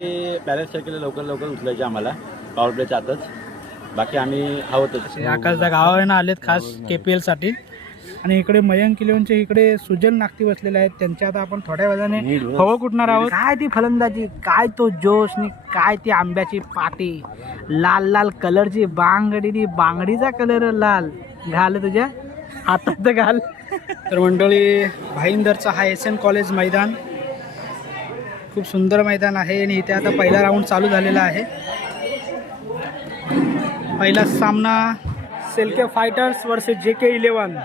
Parents केले लवकर लवकर उचलायचे आम्हाला पॉवर प्लेच्या आतच. बाकी आम्ही आहोतच. आकाशदा गावावरून आलेत खास KPL साठी. आणि इकडे मयंक इलेव्हनचे इकडे सुजल नागती बसलेले आहेत. त्यांच्या आता आपण थोड्या वेळाने हवं कुठणार आहोत. काय ती फलंदाजी, काय तो जोश आणि काय ती आंब्याची पाटी, लाल लाल कलरची बांगडी, बांगडीचा कलर लाल घाल तुझ्या हातात घाल. तर मंडळी भाईंदरचा हा SN कॉलेज मैदान खूप सुंदर मैदान आहे आणि इथे आता पहिला राऊंड चालू झालेला आहे. पहिला सामना SLK फायटर्स वर्सेस JK 11.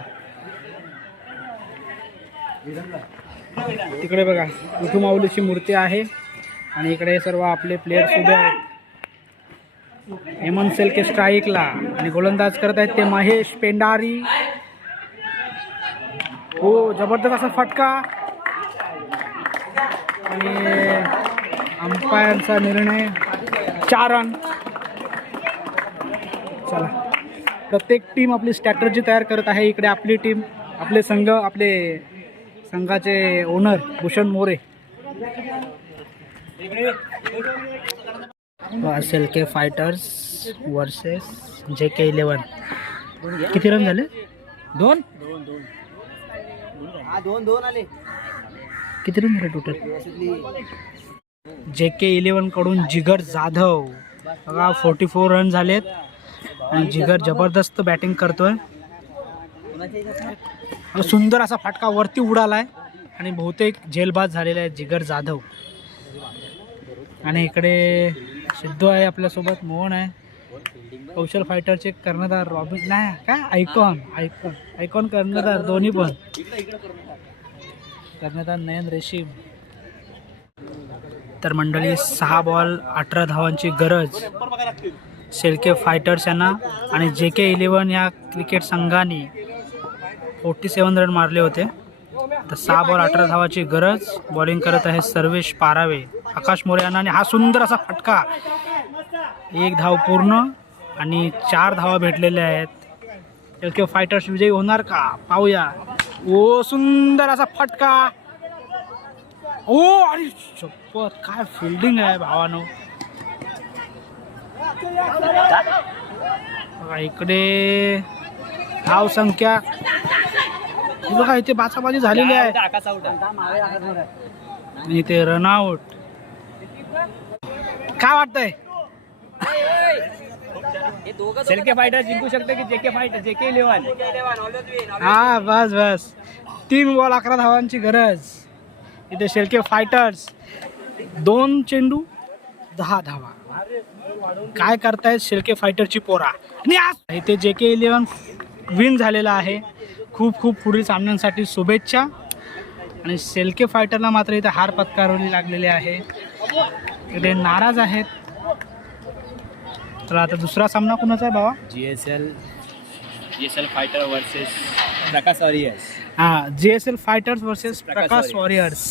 तिकडे बघा विठू माऊलीची मूर्ती आहे आणि इकडे सर्व आपले प्लेयर्स उभे आहेत. हेमंत SLK स्ट्राईकला आणि गोलंदाज करत आहेत ते महेश पेंडारी. हो जबरदस्त असा फटका आणि अंपायरचा निर्णय 4 रन. चला प्रत्येक टीम आपली स्ट्रॅटर्जी तयार करत आहे. इकडे आपली टीम, आपले संघ, आपले संघाचे owner Bhushan More. SLK fighters versus JK 11. किती रन झाले? 2 आले. किती रन झाले टोटल? JK 11 कडून जिगर जाधव बघा 44 रन झालेत आणि जिगर जबरदस्त बॅटिंग करतोय. सुंदर असा फटका वरती उडालाय आणि बहुतेक झेलबाज झालेला आहे जिगर जाधव. आणि इकडे सिद्धू आहे आपल्यासोबत, मोहन आहे. कौशल फायटरचे कर्णधार रॉबिन नाही काय आयकॉन कर्णधार दोन्ही पण. कर्णधार नयन रेशीम. तर मंडळी 6 बॉल 18 धावांची गरज SLK फायटर्स यांना आणि JK 11 या क्रिकेट संघाने 47 रन मारले होते. तर 6 बॉल 18 धावाची गरज. बॉलिंग करत आहे सर्वेश पारावे, आकाश मोरे यांना. आणि हा सुंदर असा फटका, 1 धाव पूर्ण आणि 4 धावा भेटलेल्या आहेत. SLK फायटर्स विजयी होणार का पाहूया. ओ सुंदर असा फटका. ओ आणि शपथ काय फिल्डिंग आहे भावानो. इकडे धाव संख्या बघा, इथे बाचाबाजी झालेली आहे. इथे रनआउट. काय वाटतंय SLK फायटर जिंकू शकते की JK 11? हा बस बस. 3 बॉल 11 धावांची गरज. इथे SLK फायटर्स 2 चेंडू 10 धावा. काय करतायत SLK फायटरची पोरा. आणि आज इथे JK 11 विन झालेला आहे. खूप खूप पुढील सामन्यांसाठी शुभेच्छा. आणि SLK फायटरला मात्र इथे हार पत्करावी लागलेली आहे. इथे नाराज आहेत. तर आता दुसरा सामना कुणाचा आहे भावा? GSL फायटर वर्सेस प्रकाश वॉरियर्स. हां GSL फायटर्स वर्सेस प्रकाश वॉरियर्स.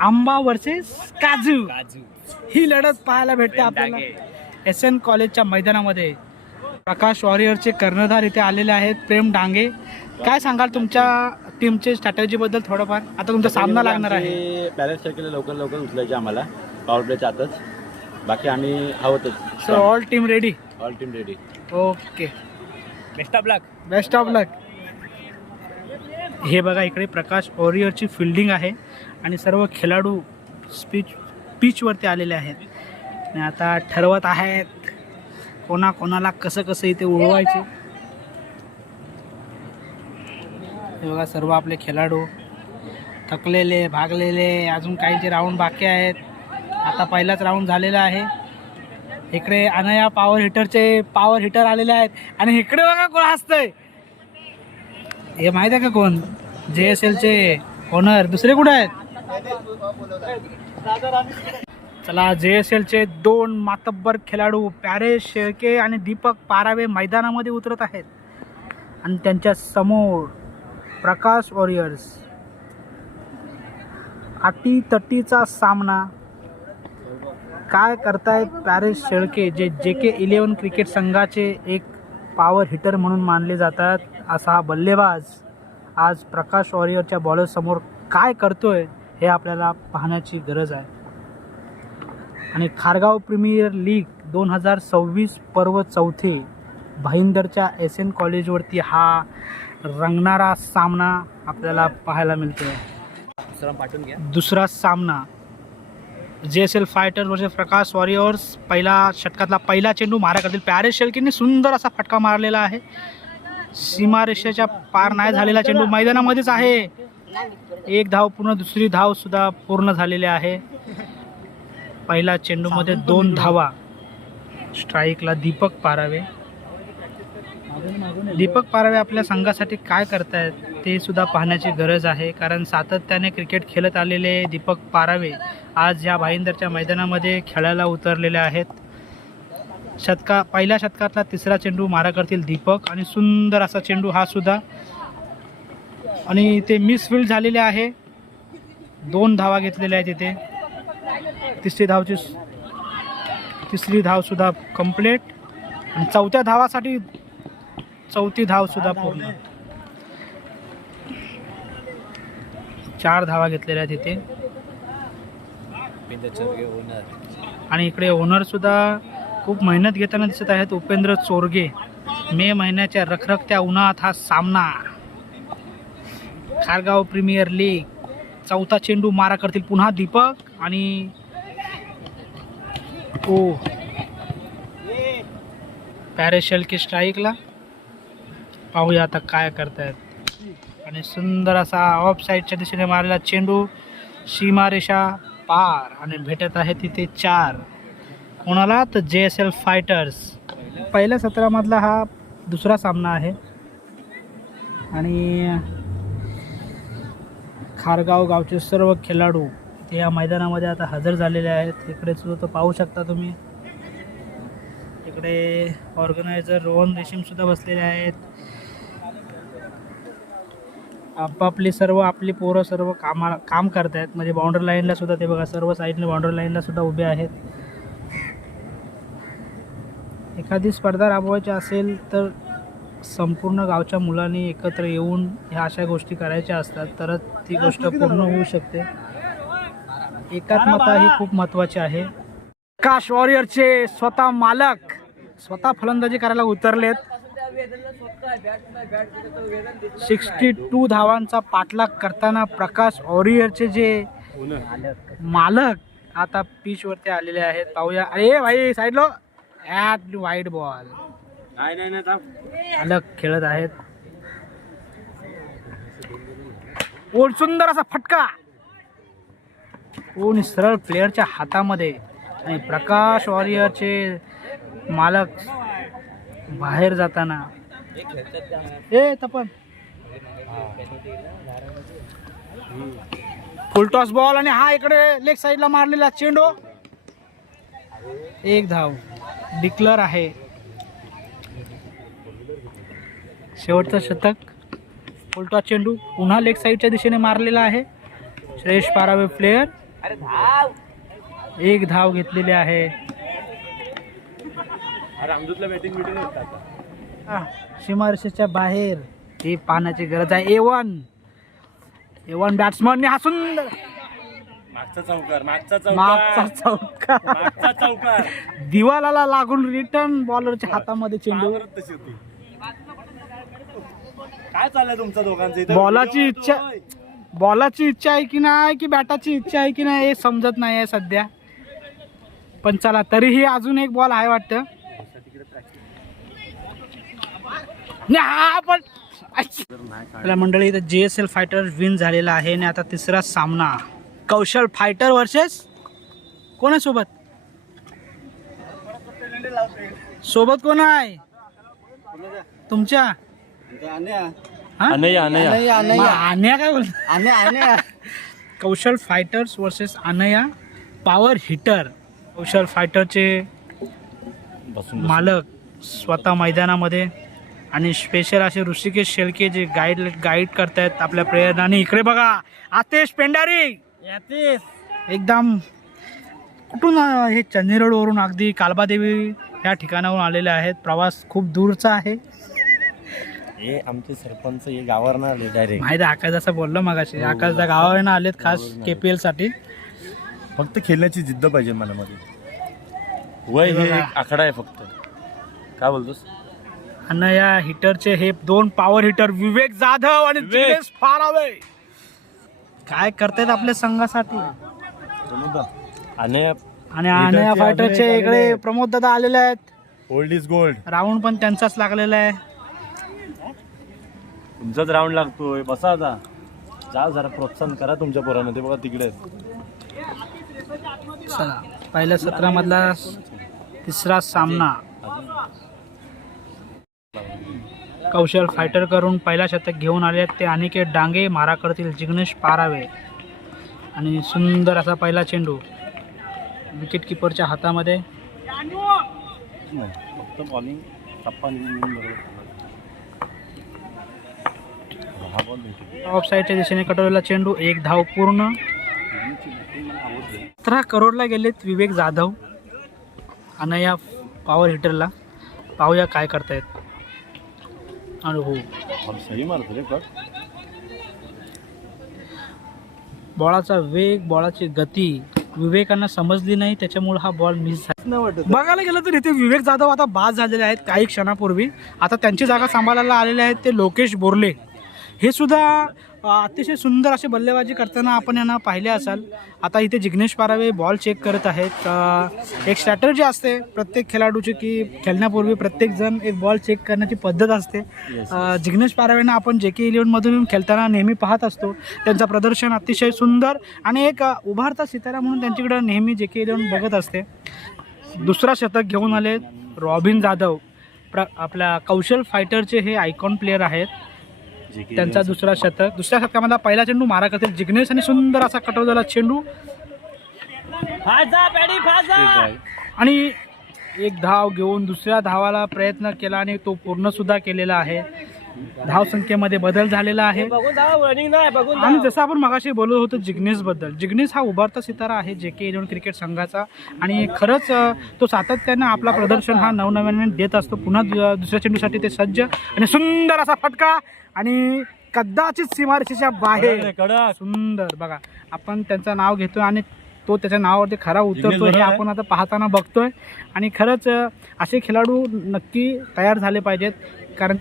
आंबा वर्सेस काजू. ही लढत पाहायला भेटते आपल्याला SN कॉलेजच्या मैदानामध्ये. प्रकाश वॉरियरचे कर्णधार इथे आलेले आहेत, प्रेम डांगे. काय सांगाल तुमच्या टीमचे स्ट्रॅटर्जी बद्दल थोडंफार? आता तुमचा सामना लागणार आहे. पॅरेंट्स केले लवकर लवकर उचलायचे आम्हाला पॉवर प्लेच्या आतच. बाकी आम्ही आहोतच. So all team ready? All team ready. Okay, best of luck. Best of luck. हे बघा इकडे प्रकाश वॉरियरची फिल्डिंग आहे आणि सर्व खेळाडू पिचवरती आलेले आहेत आणि आता ठरवत आहेत कोणाला कसं कसं इथे उडवायचे. हे बघा सर्व आपले खेळाडू थकलेले, भागलेले. अजून काहीचे राऊंड बाकी आहेत. आता पहिलाच राऊंड झालेला आहे. इकडे अनया पॉवर हिटर आलेले आहेत आणि इकडे बघा कोण हसतंय. हे माहिती आहे का कोण? JSLचे ओनर. दुसरे कुठे आहेत? चला JSLचे 2 मातब्बर खेळाडू पॅरेश शेळके आणि दीपक पारावे मैदानामध्ये उतरत आहेत आणि त्यांच्या समोर प्रकाश वॉरियर्स. अटीतटीचा सामना. काय करतायत पॅरेश शेळके, जे JK 11 क्रिकेट संघाचे एक पॉवर हिटर म्हणून मानले जातात. असा हा बल्लेबाज आज प्रकाश वॉरियरच्या बॉलर समोर काय करतोय हे आपल्याला पाहण्याची गरज आहे. आणि खारगाव प्रीमियर लीग 2026 पर्व 4 भाईंदरच्या SN कॉलेजवरती हा रंगणारा सामना आपल्याला पाहायला मिळतोय. दुसरा सामना JSL फायटर्स वर्सेस प्रकाश वॉरियर्स. पहिला षटकातला पहिला चेंडू मारा करतील. पॅरिस शेळकेने सुंदर असा फटका मारलेला आहे. सीमारेषेच्या पार नाही झालेला चेंडू मैदानामध्येच आहे. एक धाव पूर्ण, दुसरी धाव सुद्धा पूर्ण झालेली आहे. पहिला चेंडूमध्ये 2 धावा. स्ट्राईकला दीपक पारावे. दीपक पारावे आपल्या संघासाठी काय करतायत ते सुद्धा पाहण्याची गरज आहे, कारण सातत्याने क्रिकेट खेळत आलेले दीपक पारावे आज या भाईंदरच्या मैदानामध्ये खेळायला उतरलेले आहेत. पहिल्या षटकातला तिसरा चेंडू मारा करतील दीपक आणि सुंदर असा चेंडू हा सुद्धा, आणि ते मिसफिल्ड झालेले आहे. 2 धावा घेतलेल्या आहेत तिथे. तिसरी धाव सुद्धा कंप्लीट आणि चौथ्या धावासाठी चौथी धाव सुद्धा पूर्ण. 4 धावा घेतलेल्या आहेत तिथे. आणि इकडे ओनर सुद्धा खूप मेहनत घेताना दिसत आहेत. उपेंद्र चोरगे. मे महिन्याच्या रखरखत्या उन्हात हा सामना. Khargaon premier league. चौथा चेंडू मारा करतील पुन्हा दीपक आणि पॅरिस शेळके स्ट्राईकला. पाहूया आता काय करतायत. आणि सुंदर असा ऑफ साईडच्या दिशेने मारलेला चेंडू सीमारेषा पार आणि भेटत आहे तिथे 4. कोणाला तर JSL फायटर्स. पहिल्या सत्रामधला हा दुसरा सामना आहे आणि खारगाव गावचे सर्व खेळाडू ते या मैदानामध्ये आता हजर झालेले आहेत. इकडे सुद्धा पाहू शकता तुम्ही. इकडे ऑर्गनायझर रोहन रेशीम सुद्धा बसलेले आहेत. आपली पोरं सर्व काम करत आहेत. म्हणजे बाउंड्री लाईनला सुद्धा ते बघा, सर्व साईडने बाउंड्री लाईनला सुद्धा उभे आहेत. एखादी स्पर्धा राबवायची असेल तर संपूर्ण गावच्या मुलांनी एकत्र येऊन ह्या अशा गोष्टी करायच्या असतात, तरच ती गोष्ट पूर्ण होऊ शकते. एकात्मता ही खूप महत्त्वाची आहे. प्रकाश वॉरियरचे स्वतः मालक स्वतः फलंदाजी करायला उतरलेत. 62 धावांचा पाठलाग करताना प्रकाश वॉरियरचे जे मालक आता पिचवरती आलेले आहेत. पाहूया. अरे भाई साईडलो ॲट वाईड बॉल. अलग खेळत आहेत. सुंदर असा फटका सरळ प्लेअरच्या हातामध्ये आणि प्रकाश वॉरियरचे मालक बाहेर जाताना तपन फुल टॉस बॉल आणि हा इकडे लेग साईडला मारलेला चेंडू. 1 धाव डिक्लेअर आहे. शेवटचं षटक. फुलटॉस चेंडू पुन्हा लेग साईडच्या दिशेने मारलेला आहे. श्रेयश पारावे प्लेयर. 1 धाव घेतलेली आहे. सीमारेषेच्या बाहेर ही पाण्याची गरज आहे. A1 बॅट्समनने हा सुंदर मागचा चौकार दिवालाला लागून रिटर्न बॉलरच्या हातामध्ये चेंडू. काय चाललंय तुमच्या दोघांचं? बॉलाची इच्छा आहे की नाही की बॅटाची इच्छा आहे की नाही हे समजत नाही आहे सध्या. पण चला, तरीही अजून एक बॉल आहे वाटतं. आपल्या मंडळी इथं JSL फायटर्स विन झालेला आहे. आणि आता तिसरा सामना कौशल फायटर वर्सेस कोण आहे सोबत कोण आहे तुमच्या? अनया काय बोलतो? कौशल फायटर्स वर्सेस अनया पॉवर हिटर. कौशल फायटरचे मालक स्वतः मैदानामध्ये आणि स्पेशल असे ऋषिकेश शेळके जे गाईड करतायत आपल्या प्लेयरना. आणि इकडे बघा आतेश पेंडारी एकदम कुठून हे चंदनी रोडवरून अगदी कालबादेवी या ठिकाणाहून आलेले आहेत. प्रवास खूप दूरचा आहे. हे आमचे सरपंच हे गावावरून आले डायरेक्ट. माहिती आकाश असं बोललो मगाशी. आकाशच्या गावावरून आलेत खास KPL साठी. फक्त खेळण्याची जिद्द पाहिजे मनामध्ये. वय हे बघा. एक आकडा आहे फक्त. काय बोलतोस? आणि या हिटरचे हे 2 पॉवर हिटर विवेक जाधव आणि विवेक. जिग्नेश पारावे काय करतायत आपल्या संघासाठी. आणि आणि या फायटरचे इकडे प्रमोद दादा आलेले आहेत. Old is gold. राऊंड पण त्यांचाच लागलेला आहे. तुमचाच राऊंड लागतोय. बसा आता. जा जरा प्रोत्साहन करा तुमच्या पोरांना. ते बघा तिकडे आहेत. चला पहिल्या सत्रामधला तिसरा सामना कौशल फायटर करून पहिला शतक घेऊन आले आहेत ते अनिकेत डांगे. मारा करतील जिग्नेश पारावे. आणि सुंदर असा पहिला चेंडू विकेट किपरच्या हातामध्ये. फक्त बॉलिंग टप्पा ऑफ साईडच्या दिशेने कटवलेला चेंडू. 1 धाव पूर्ण. 17 करोडला गेलेत विवेक जाधव आणि या पॉवर हिटरला. पाहूया काय करतायत. आणि हो सही मारतो रे कट. बॉलाचा वेग बॉलाची गती विवेकांना समजली नाही त्याच्यामुळे हा बॉल मिस झाला. बघायला गेलं तर इथे विवेक जाधव आता बाद झालेले आहेत काही क्षणापूर्वी. आता त्यांची जागा सांभाळायला आलेले आहेत ते लोकेश बोर्ले. हे सुद्धा अतिशय सुंदर अशी बल्लेबाजी करताना आपण यांना पाहिले असाल. आता इथे जिग्नेश पारावे बॉल चेक करत आहेत. एक स्ट्रॅटर्जी असते प्रत्येक खेळाडूची की खेळण्यापूर्वी प्रत्येकजण एक बॉल चेक करण्याची पद्धत असते. जिग्नेश पारावेंना आपण JK11मधून खेळताना नेहमी पाहत असतो. त्यांचं प्रदर्शन अतिशय सुंदर आणि एक उभारता सितारा म्हणून त्यांच्याकडे नेहमी JK11 बघत असते. दुसरा शतक घेऊन आले रॉबिन जाधव. आपल्या कौशल फायटरचे हे आयकॉन प्लेयर आहेत. त्यांचा दुसऱ्या शतकामधला पहिला चेंडू मारा करतील जिग्नेश आणि सुंदर असा कटवलेला चेंडू आणि 1 धाव घेऊन दुसऱ्या धावाला प्रयत्न केला आणि तो पूर्ण सुद्धा केलेला आहे. धाव संख्येमध्ये बदल झालेला आहे. आणि जसं आपण मगाशी बोलत होतो जिग्नेश बद्दल. जिग्नेश हा उभारता सितारा आहे JK11 क्रिकेट संघाचा आणि खरंच तो सातत्यानं आपला प्रदर्शन हा नवनव्याने देत असतो. पुन्हा दुसऱ्या चेंडूसाठी ते सज्ज आणि सुंदर असा फटका आणि कदाचित सीमारेषेच्या बाहेर. सुंदर बघा आपण त्यांचं नाव घेतोय आणि तो त्याच्या नावावरती खरा उतरतो हे आपण आता पाहताना बघतोय. आणि खरंच असे खेळाडू नक्की तयार झाले पाहिजेत कारण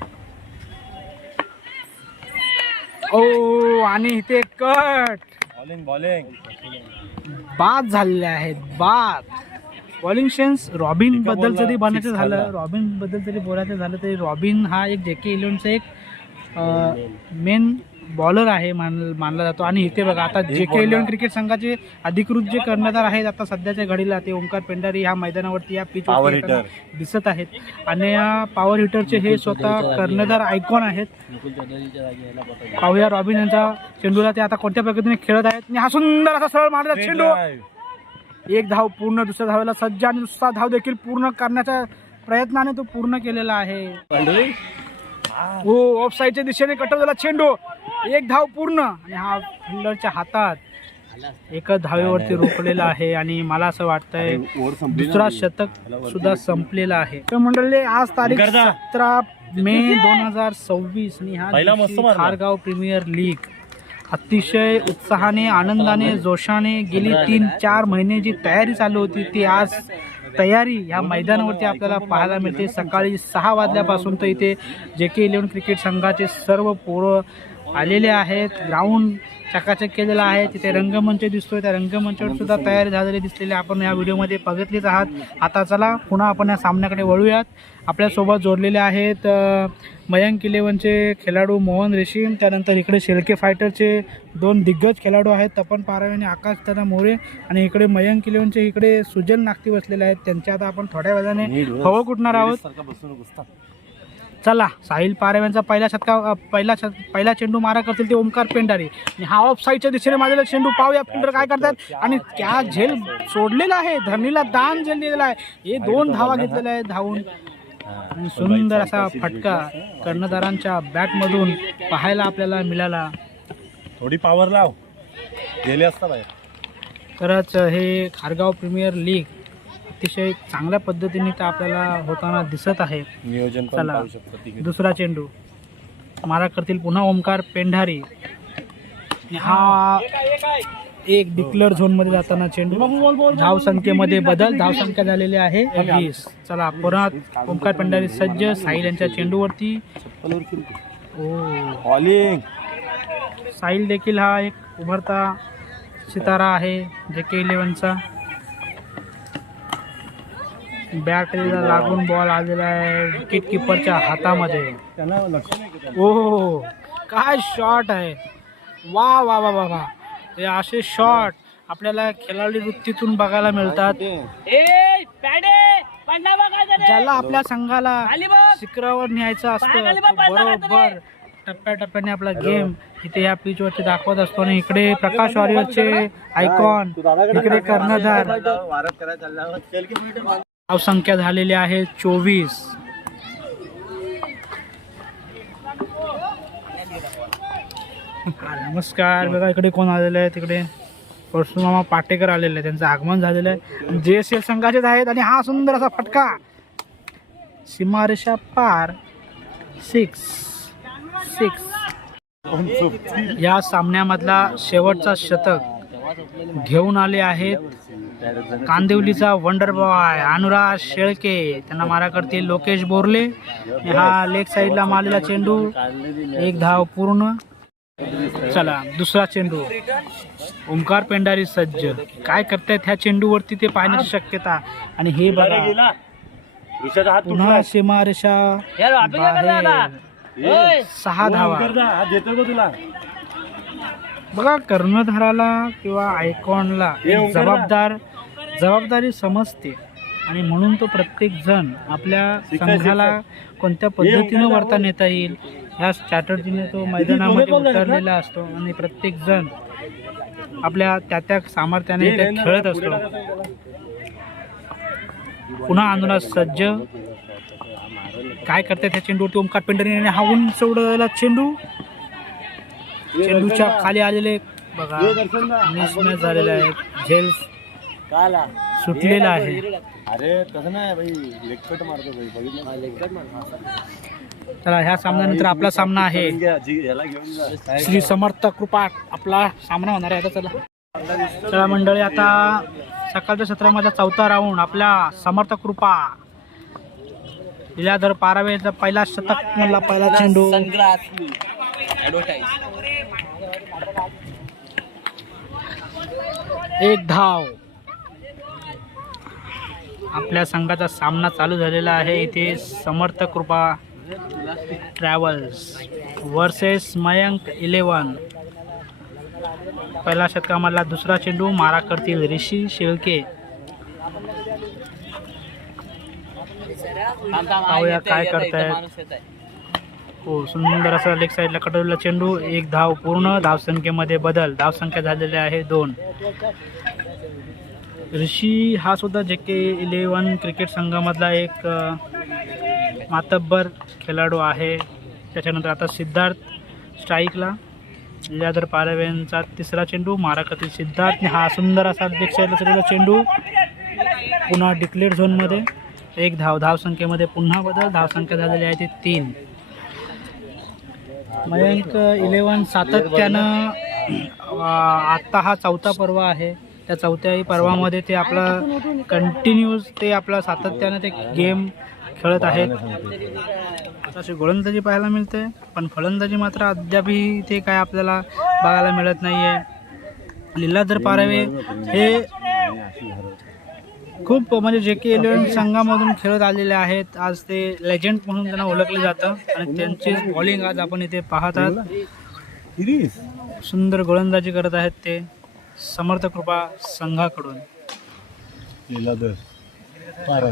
आणि इथे कट बॉलिंग बाद झालेले आहेत. बॉलिंग सेन्स रॉबिन बद्दल जरी बोलायचं झालं तरी रॉबिन हा एक JK11चा एक मेन बॉलर आहे मानला जातो. आणि इथे बघा आता JK11 क्रिकेट संघाचे अधिकृत जे कर्णधार आहेत आता सध्याच्या घडीला ते ओंकार पेंढारी ह्या मैदानावरती या पिचवरती दिसत आहेत. आणि या पॉवर हिटरचे हे स्वतः कर्णधार आयकॉन आहेत. पाहूया रॉबिन यांचा चेंडूला ते आता कोणत्या पद्धतीने खेळत आहेत. आणि हा सुंदर असा सरळ मारलेला चेंडू. 1 धाव पूर्ण. दुसऱ्या धावेला सज्ज आणि दुसरा धाव देखील पूर्ण करण्याच्या प्रयत्नाने तो पूर्ण केलेला आहे. हो ऑफ साईडच्या दिशेने कटवलेला चेंडू. 1 धाव पूर्ण आणि हा फिल्डरच्या हातात एकच धावेवरती रोखलेला आहे. आणि मला असं वाटतंय दुसरा शतक सुद्धा संपलेला आहे. तर मंडळी आज तारीख 17 मे 2026 आणि हा खारगाव प्रीमियर लीग अतिशय उत्साहाने आनंदाने जोशाने गेली 3-4 महिने जी तयारी चालू होती ती आज तयारी ह्या मैदानावरती आपल्याला पाहायला मिळते. सकाळी 6 वाजल्यापासून तर इथे JK11 क्रिकेट संघाचे सर्व पोरं आलेले आहेत. ग्राउंड चकाचक केलेला आहे. तिथे रंगमंच दिसतोय. त्या रंगमंचावर सुद्धा तयारी झालेली दिसलेली आपण या व्हिडिओमध्ये बघितलीच आहात. आता चला पुन्हा आपण या सामन्याकडे वळूयात. आपल्यासोबत जोडलेले आहेत मयंक 11चे खेळाडू मोहन रेशीम. त्यानंतर इकडे शेळके फायटरचे 2 दिग्गज खेळाडू आहेत तपन पारावे आणि आकाश दादा मोरे. आणि इकडे मयंक 11चे इकडे सुजल नागती बसलेले आहेत. त्यांच्या आता आपण थोड्या वेळाने हवं कुठणार आहोत. चला साहिल पाराव्यांचा पहिला चेंडू मारा करतील ते ओंकार पेंढारी. आणि हा ऑफ साईडच्या दिशेने मारलेला चेंडू पाहूया फिल्डर काय करतात. आणि त्या झेल सोडलेला आहे. धरणीला दान झेल दिलेला आहे. हे 2 धावा घेतलेल्या आहेत धावून. आणि सुंदर असा फटका कर्णधारांच्या बॅटमधून पाहायला आपल्याला मिळाला. थोडी पॉवर लाव गेले असता बाहेर. खरंच हे खारगाव प्रीमियर लीग अतिशय चांगल्या पद्धतीने तर आपल्याला होताना दिसत आहे. नियोजन चला दुसरा चेंडू मारा करतील पुन्हा ओंकार पेंढारी. हा एक डिक्लेअर झोन मध्ये जाताना चेंडू, धावसंख्येमध्ये बदल, धावसंख्या झालेली आहे 20. चला परत ओमकार पेंढारी सज्ज, साहिल यांच्या चेंडूवरती. बॉलिंग. साहिल देखील हा एक उभरता सितारा आहे JK 11चा. बॅटरीला लागून बॉल आलेला आहे विकेट किपरच्या हातामध्ये. ओ काय शॉट आहे, वा वा वा वा वा. हे असे शॉट आपल्याला खेळाडू वृत्तीतून बघायला मिळतात. ज्याला आपल्या संघाला शिखरावर न्यायचं असतं तो बरोबर टप्प्याटप्प्याने आपला गेम इथे या पिच वरती दाखवत असतो. आणि इकडे प्रकाश वॉरियरचे आयकॉन, इकडे कर्णधार. धावसंख्या झालेली आहे 24. नमस्कार. बघा इकडे कोण आलेलं आहे, तिकडे परशुरामा पाटेकर आलेले आहे, त्यांचं आगमन झालेलं आहे. JSL संघाचेच आहेत. आणि हा सुंदर असा फटका सीमारेषा पार. 6 या सामन्यामधला शेवटचा शतक घेऊन आले आहेत कांदिवलीचा वंडर बॉय अनुराग शेळके. त्यांना मारा करतील लोकेश बोरले. हा लेग साईडला मारलेला चेंडू, 1 धाव पूर्ण. चला दुसरा चेंडू, ओमकार पेंढारी सज्ज. काय करतायत ह्या चेंडूवरती ते पाहण्याची शक्यता. आणि हे बघा पुन्हा सीमारेषा बाहेर. 6 धावा. बघा कर्णधाराला किंवा आयकॉनला जबाबदारी समजते. आणि म्हणून तो प्रत्येक जण आपल्या संघाला कोणत्या पद्धतीनं वर्ता नेता येईल ह्या स्ट्रॅटर्जीने तो मैदानामध्ये उतरलेला असतो. आणि प्रत्येक जण आपल्या त्या सामर्थ्याने इथे खेळत असतो. पुन्हा अनुराग सज्ज. काय करतात त्या चेंडूवरती ओमकार पेंढारीने हा उंच उडवलेला चेंडू, चेंडूच्या खाली आलेले बघा मिसमॅच झालेले आहे. झेल सुटलेला आहे. अरे तसं नाही भाई, लेगकट मारतो भाई. चला ह्या सामन्यानंतर आपला सामना आहे श्री समर्थ कृपा. आपला सामना होणार आहे आता. चला मंडळी, आता सकाळच्या सत्रामधला 4था राऊंड. आपल्या समर्थ कृपा लीलाधर पारावेचा पहिला शतक मधला पहिला चेंडू. 1 धाव. आपल्या संघाचा सामना चालू झालेला आहे. इथे समर्थ कृपा ट्रॅव्हल्स वर्सेस मयंक 11. पहिला षटकामधला दुसरा चेंडू, मारा करतील ऋषी शेळके. पाहूया काय करतायत. हो सुंदर असा लेग साईडला कटवलेला चेंडू, 1 धाव पूर्ण. धावसंख्येमध्ये बदल, धावसंख्या झालेली आहे 2. ऋषी हा सुद्धा JK 11 क्रिकेट संघामधला एक मातब्बर खेळाडू आहे. त्याच्यानंतर आता सिद्धार्थ स्ट्राईकला. लीलाधर पारवेंचा तिसरा चेंडू, मारा करतील सिद्धार्थ. हा सुंदर असा लेग साईडला चेंडू पुन्हा डिक्लेअर झोनमध्ये. 1 धाव. धावसंख्येमध्ये पुन्हा बदल, धावसंख्या झालेली आहे ती 3. मयंक 11 सातत्यानं आत्ता हा 4था पर्व आहे. त्या 4थ्याही पर्वामध्ये ते आपला कंटिन्यूस ते आपला सातत्यानं ते गेम खेळत आहेत. अशी गोलंदाजी पाहायला मिळते, पण फलंदाजी मात्र अद्यापही ते काय आपल्याला बघायला मिळत नाही आहे. लीलाधर पारावे हे खूप म्हणजे JK 11 संघामधून खेळत आलेले आहेत. आज ते लेजंड म्हणून त्यांना ओळखले जातं. आणि त्यांची बॉलिंग आज आपण इथे पाहतात. सुंदर गोलंदाजी करत आहेत ते समर्थ कृपा संघाकडून.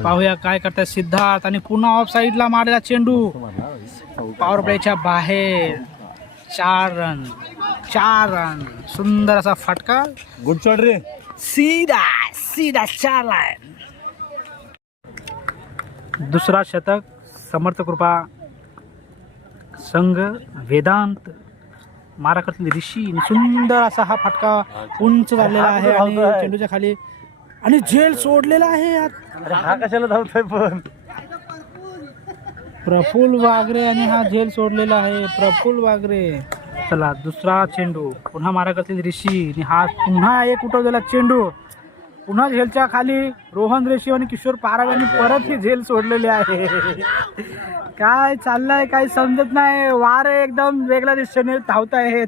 पाहूया काय करतात सिद्धार्थ. आणि पुन्हा ऑफ साईडला मारलेला चेंडू, पॉवर प्लेच्या बाहेर. 4 रन. सुंदर असा फटका, गुड शॉट रे. सीधा 4 लाईन. दुसरा शतक समर्थ कृपा संघ. वेदांत मारा करतील ऋषी. सुंदर असा हा फटका उंच झालेला आहे आणि चेंडूच्या खाली. आणि झेल सोडलेला आहे. हा कशाला धावतोय पण. प्रफुल्ल वागरे आणि हा झेल सोडलेला आहे. प्रफुल्ल वागरे चला दुसरा चेंडू पुन्हा मारा करतील ऋषी आणि हा पुन्हा एक उठवलेला चेंडू पुन्हा झेलच्या खाली रोहन ऋषी आणि किशोर पारावे यांनी परत ही झेल सोडलेली आहे. काय चाललंय काही समजत नाही. वारे एकदम वेगळ्या दिशेने धावत आहेत.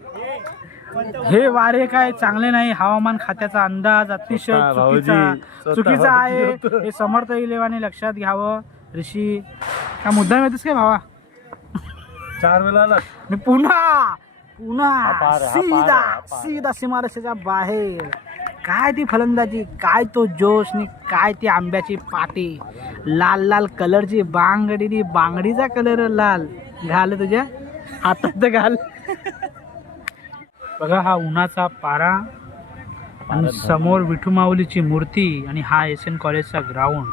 हे वारे काय चांगले नाही. हवामान खात्याचा अंदाज अतिशय चुकीचा आहे. हे समर्थ इलेव्हनने लक्षात घ्यावं. ऋषी का मुद्दा माहितीस काय भावा 4 वेळा आला मी पुन्हा सीधा सीमारेषेच्या बाहेर. काय ती फलंदाजी, काय तो जोश नि काय ती आंब्याची पाटी, लाल लाल कलरची बांगडी, बांगडीचा कलर लाल घाल तुझ्या हातात घाल. बघा हा उन्हाचा पारा आणि समोर विठू माऊलीची मूर्ती आणि हा एस.एन. कॉलेजचा ग्राउंड.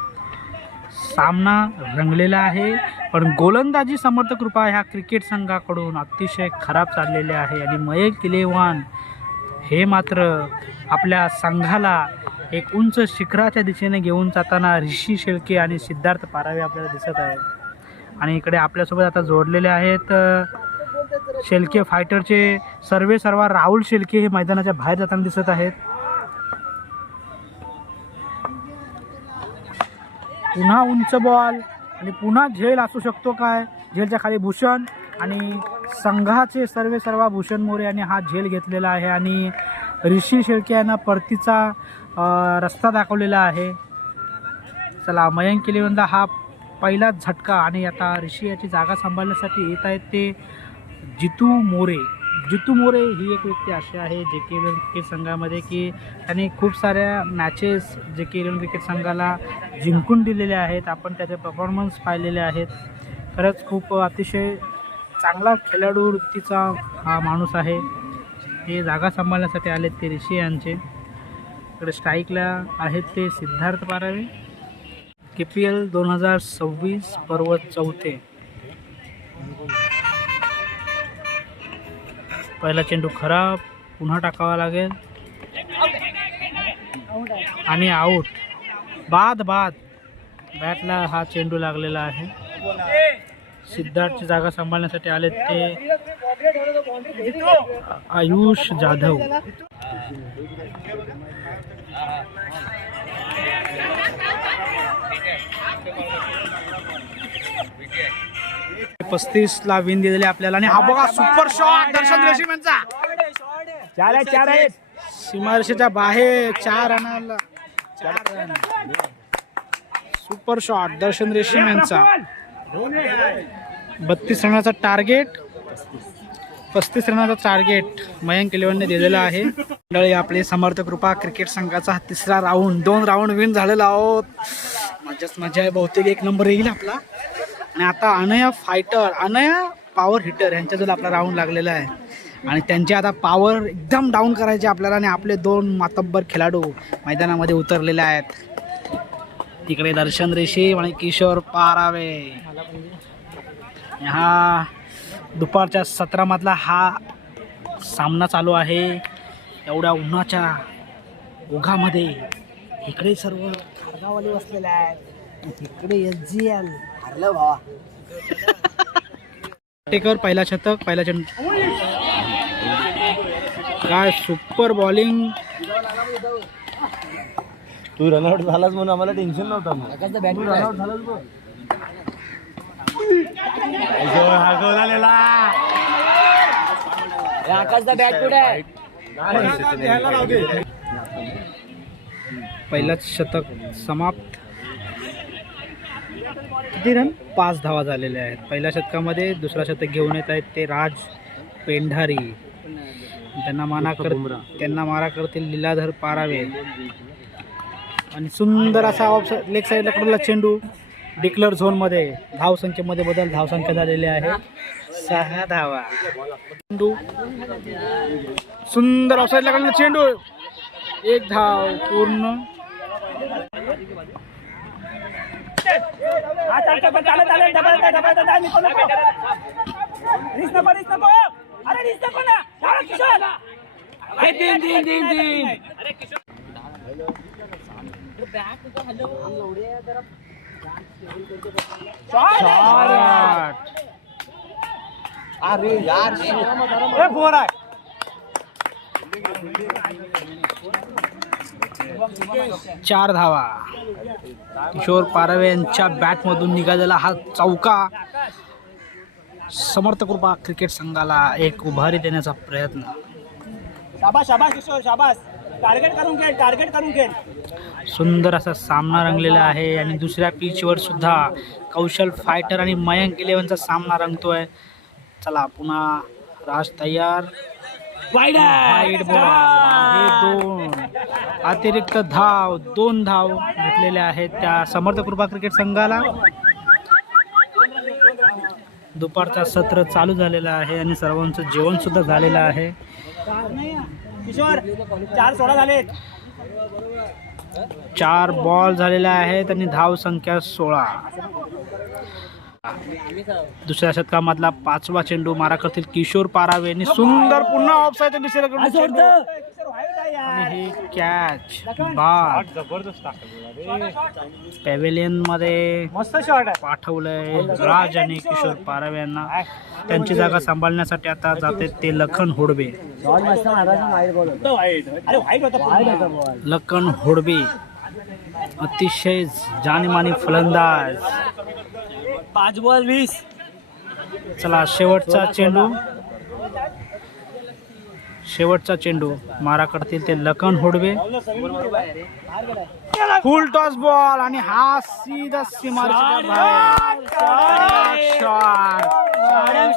सामना रंगलेला आहे पण गोलंदाजी समर्थ कृपा ह्या क्रिकेट संघाकडून अतिशय खराब चाललेले आहे आणि मयंक इलेव्हन हे मात्र आपल्या संघाला एक उंच शिखराच्या दिशेने घेऊन जाताना ऋषी शेळके आणि सिद्धार्थ पारावे आपल्याला दिसत आहेत. आणि इकडे आपल्यासोबत आता जोडलेले आहेत शेळके फायटरचे सर्वेसर्वा राहुल शेळके हे मैदानाच्या बाहेर जाताना दिसत आहेत. पुन्हा उंच बॉल आणि पुन्हा झेल असू शकतो काय. झेलच्या खाली भूषण आणि संघाचे सर्वेसर्वा भूषण मोरे यांनी हा झेल घेतलेला आहे आणि ऋषी शेळके यांना परतीचा रस्ता दाखवलेला आहे. चला मयंक इलेव्हनला हा पहिला झटका आणि आता ऋषी याची जागा सांभाळण्यासाठी येत आहेत ते जितू मोरे. जितू मोरे ही एक व्यक्ती अशी आहे जे के इलेव्हन क्रिकेट संघामध्ये की त्यांनी खूप साऱ्या मॅचेस जे के इलेव्हन क्रिकेट संघाला जिंकून दिलेले आहेत. आपण त्याचे परफॉर्मन्स पाहिलेले आहेत. खरंच खूप अतिशय चांगला खेळाडू वृत्तीचा हा माणूस आहे. हे जागा सांभाळण्यासाठी आलेत ते ऋषी यांचे. इकडे स्ट्राईकला आहेत ते सिद्धार्थ पारावे. KPL 2026 पर्व 4. पहिला चेंडू खराब पुन्हा टाकावा लागेल आणि आऊट. बाद बॅटला हा चेंडू लागलेला आहे. सिद्धार्थची जागा सांभाळण्यासाठी आले ते आयुष जाधव. ला विन दिलेले आपल्याला आणि हा बघा सुपर शॉट दर्शन रेशीमेंचा. 4 आहेत सीमारेषेच्या बाहेर 4 रनाला 4 रन. सुपर शॉट दर्शन रेशीमेंचा. 32 रनाचा टार्गेट 35 रनाचा टार्गेट मयंक इलेव्हनने दिलेला आहे. मंडळी आपले समर्थ कृपा क्रिकेट संघाचा 3रा राऊंड 2 राऊंड विन झालेला आहोत. मजा आहे. बहुतेक 1 नंबर येईल आपला. आणि आता अनया पॉवर हिटर यांच्याजवळ आपला राऊंड लागलेला आहे आणि त्यांचे आता पॉवर एकदम डाऊन करायचे आपल्याला. आणि आपले 2 मातब्बर खेळाडू मैदानामध्ये उतरलेले आहेत. तिकडे दर्शन ऋषी आणि किशोर पारावे. हा दुपारच्या 17 मधला हा सामना चालू आहे. एवढ्या उन्हाच्या ओघामध्ये इकडे सर्व खारगाववाले बसलेले आहेत. इकडे SGL हरलं भावा. टेकर पहिला शतक पहिला चेंडू. काय सुपर बॉलिंग. तू रनआउट झालास म्हणून आम्हाला टेन्शन नव्हतं. रनआउट झालास बघ. आकाशचा बॅट कुठे आहे. पहिलाच शतक समाप्त. किती रन 5 धावा झालेल्या आहेत पहिल्या शतकामध्ये. दुसरा शतक घेऊन येत आहेत ते राज पेंढारी. त्यांना मारा करतील लीलाधर पारावे. आणि सुंदर असा ऑफ लेग साईडला कडला चेंडू. डिक्लेअर झोनमध्ये धावसंख्येमध्ये बदल. धावसंख्या झालेली आहे 6 धावा. चेंडू सुंदर ऑफ साईडला कडला चेंडू. 1 धाव पूर्ण. अरे यार चार धावा किशोर पारवे यांच्या बॅटमधून निघालेला हा चौका समर्थ कृपा क्रिकेट संघाला एक उभारी देण्याचा प्रयत्न. शाबास शाबास किशोर शाबास. टार्गेट करून खेळ. सुंदर असा सामना रंगलेला आहे आणि दुसऱ्या पिचवर सुद्धा कौशल फायटर आणि मयंक 11चा सामना रंगतोय. चला पुन्हा राज तयार. Wide ball. हे दोन अतिरिक्त धाव 2 धाव घेतलेल्या आहेत त्या समर्थ कृपा क्रिकेट संघाला. दुपारचा सत्र चालू झालेला आहे आणि सर्वांचं जेवण सुद्धा झालेलं आहे. किशोर 4 16 झालेत. 4 बॉल झालेले आहेत आणि धाव संख्या 16. दुसऱ्या षटकामधला 5वा चेंडू मारा करतील किशोर पारावे यांनी. सुंदर पुन्हा ऑफसाईडच्या दिशेला कडून चेंडू आणि ही कॅच बाद. पॅव्हेलियन मध्ये मस्त शॉट आहे. पाठवलंय राज आणि किशोर पारावे यांना. त्यांची जागा सांभाळण्यासाठी आता जाते ते लखन होडबे. अरे वाईट होता. लखन होडबे अतिशय जाणीमानी फलंदाज. 5 बॉल 20. चला शेवटचा चेंडू मारा करतील ते लखन होडबे. फुल टॉस बॉल आणि हा सीधा सीमारेषेच्या बाहेर.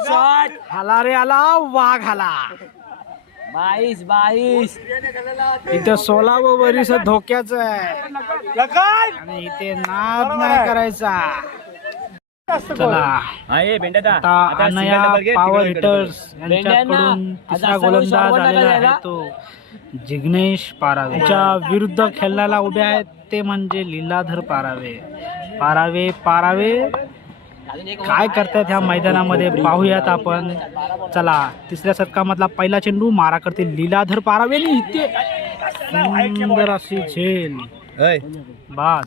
शॉट आला रे आला. वाघ आला. 22 इथे 16वं वरीस धोक्याचं आहे आणि इथे नाद नाही करायचा. चला आता अनया पॉवर हिटर्स यांच्याकडून तिसरा गोलंदाज आलेला आहे तो जिग्नेश पारावे. त्यांच्या विरुद्ध खेळण्याला उभे आहेत ते म्हणजे लीलाधर पारावे. पारावे काय करतात ह्या मैदानामध्ये पाहूयात आपण. चला तिसऱ्या षटकामधला पहिला चेंडू मारा करतील लीलाधर पारावे. इथे सुंदर अशी झेल बाद.